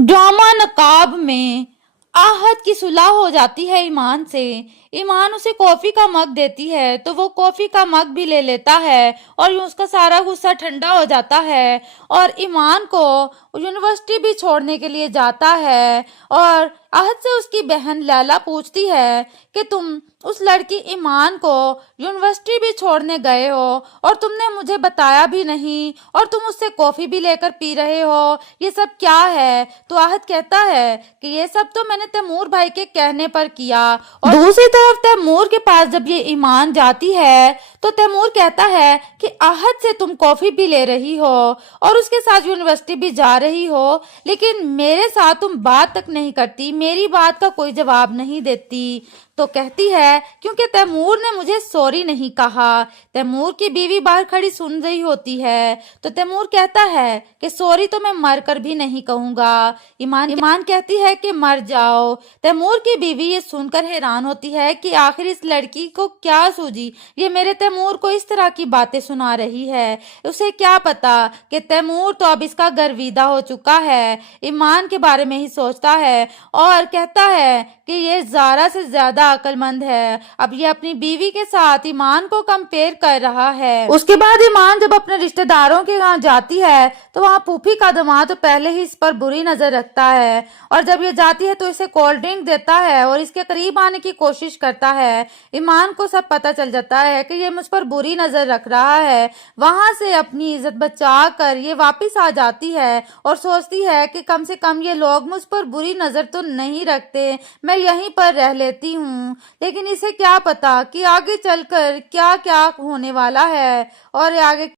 Drama नकाब में आहत की सुलह हो जाती है ईमान से। ईमान उसे कॉफी का मग देती है तो वो कॉफी का मग भी ले लेता है और यूं उसका सारा गुस्सा ठंडा हो जाता है और ईमान को यूनिवर्सिटी भी छोड़ने के लिए जाता है। और आहत से उसकी बहन लैला पूछती है कि तुम उस लड़की ईमान को यूनिवर्सिटी भी छोड़ने गए हो और तुमने मुझे बताया भी नहीं और तुम उससे कॉफी भी लेकर पी रहे हो, ये सब क्या है? तो आहत कहता है कि ये सब तो मैंने तैमूर भाई के कहने पर किया। और दूसरी तरफ तैमूर के पास जब ये ईमान जाती है तो तैमूर कहता है कि आहत से तुम कॉफी भी ले रही हो और उसके साथ यूनिवर्सिटी भी जा रही हो, लेकिन मेरे साथ तुम बात तक नहीं करती, मेरी बात का कोई जवाब नहीं देती। तो कहती है क्योंकि तैमूर ने मुझे सॉरी नहीं कहा। तैमूर की बीवी बाहर खड़ी सुन रही होती है तो तैमूर कहता है कि सॉरी तो मैं मर कर भी नहीं कहूंगा। ईमान कहती है कि मर जाओ। तैमूर की बीवी ये सुनकर हैरान होती है कि आखिर इस लड़की को क्या सूझी, ये मेरे तैमूर को इस तरह की बातें सुना रही है। उसे क्या पता कि तैमूर तो अब इसका गर्विदा हो चुका है, ईमान के बारे में ही सोचता है और कहता है कि ये ज़ारा से ज्यादा अक्लमंद है। अब ये अपनी बीवी के साथ ईमान को कंपेयर कर रहा है। उसके बाद ईमान जब अपने रिश्तेदारों के यहाँ जाती है तो वहाँ फूफी का दामाद तो पहले ही इस पर बुरी नजर रखता है और जब ये जाती है तो इसे कोल्ड ड्रिंक देता है और इसके करीब आने की कोशिश करता है। ईमान को सब पता चल जाता है कि ये मुझ पर बुरी नजर रख रहा है। वहां से अपनी इज्जत बचा कर ये वापिस आ जाती है और सोचती है कि कम से कम ये लोग मुझ पर बुरी नजर तो नहीं रखते, मैं यहीं पर रह लेती हूँ। लेकिन इसे क्या पता कि आगे चलकर क्या क्या होने वाला है और आगे